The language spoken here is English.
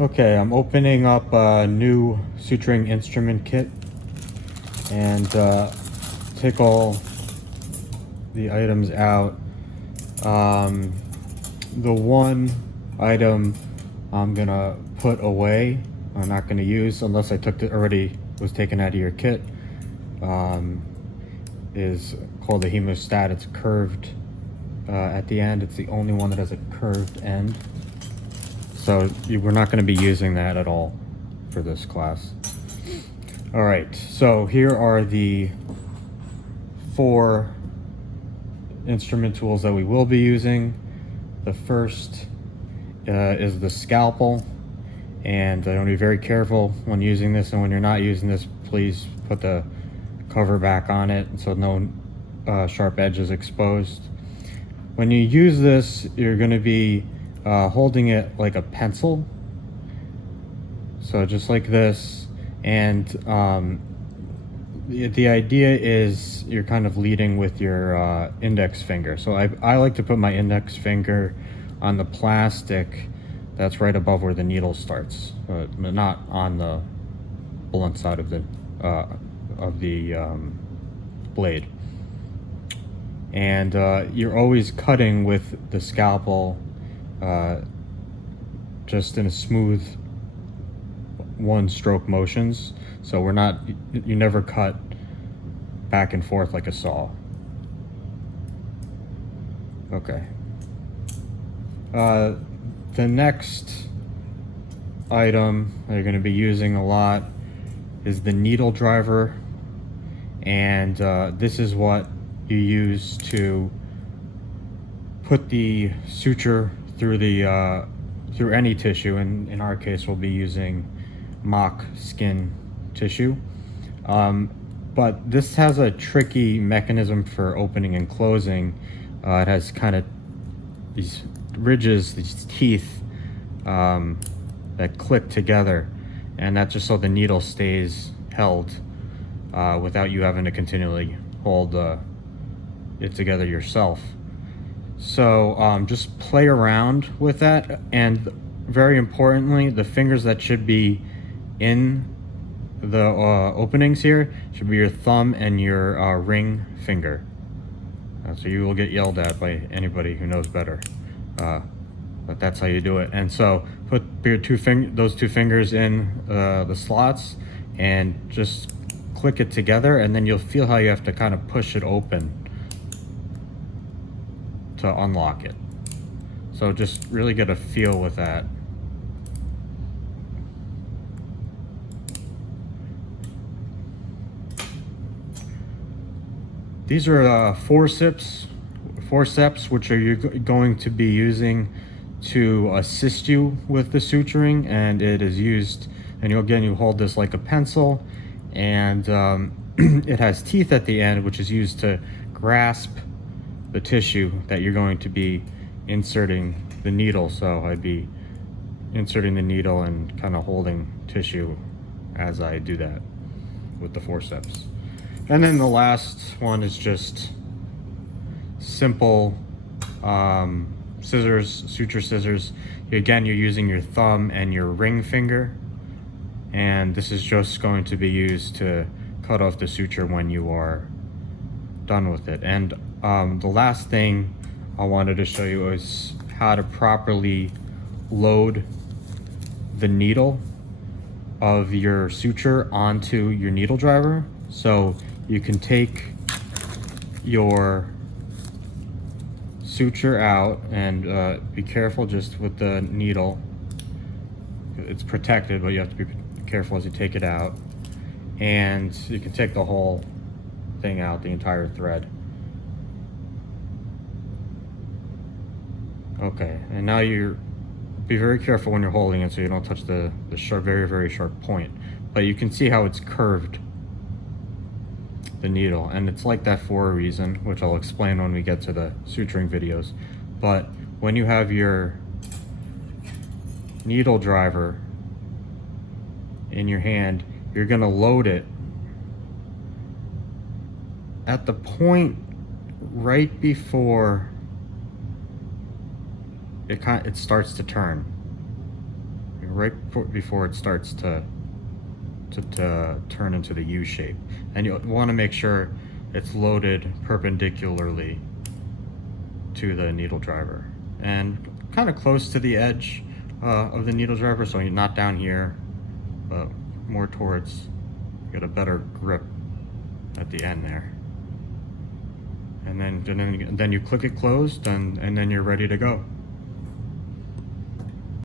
Okay, I'm opening up a new suturing instrument kit and take all the items out. The one item I'm gonna put away, I'm not gonna use unless I took it already was taken out of your kit, is called the hemostat. It's curved at the end. It's the only one that has a curved end. So we're not going to be using that at all for this class. All right, so here are the 4 instrument tools that we will be using. The first is the scalpel, and I want to be very careful when using this, and when you're not using this, please put the cover back on it so no sharp edge is exposed. When you use this, you're going to be holding it like a pencil, so just like this, and the idea is you're kind of leading with your index finger. So I like to put my index finger on the plastic that's right above where the needle starts, but not on the blunt side of the blade. And you're always cutting with the scalpel just in a smooth one stroke motions, so you never cut back and forth like a saw. Okay. The next item that you're going to be using a lot is the needle driver, and this is what you use to put the suture through the through any tissue, and in our case we'll be using mock skin tissue, but this has a tricky mechanism for opening and closing. It has kind of these ridges, these teeth that click together, and that's just so the needle stays held without you having to continually hold it together yourself. So just play around with that, and very importantly, the fingers that should be in the openings here should be your thumb and your ring finger. So you will get yelled at by anybody who knows better, but that's how you do it. And so put your those two fingers in the slots and just click it together, and then you'll feel how you have to kind of push it open to unlock it. So just really get a feel with that. These are forceps, which are you going to be using to assist you with the suturing, and it is used, and you hold this like a pencil, and it has teeth at the end, which is used to grasp the tissue that you're going to be inserting the needle. So I'd be inserting the needle and kind of holding tissue as I do that with the forceps. And then the last one is just simple scissors, suture scissors. Again, you're using your thumb and your ring finger, and this is just going to be used to cut off the suture when you are done with it. And the last thing I wanted to show you is how to properly load the needle of your suture onto your needle driver. So you can take your suture out, and be careful just with the needle. It's protected, but you have to be careful as you take it out. And you can take the whole thing out, the entire thread. Okay, and now be very careful when you're holding it so you don't touch the sharp, very, very sharp point. But you can see how it's curved, the needle, and it's like that for a reason, which I'll explain when we get to the suturing videos. But when you have your needle driver in your hand, you're going to load it at the point right before it starts to turn. before it starts to turn into the U shape. And you want to make sure it's loaded perpendicularly to the needle driver and kind of close to the edge of the needle driver, so you're not down here, but more towards, get a better grip at the end there. And then you click it closed, and then you're ready to go.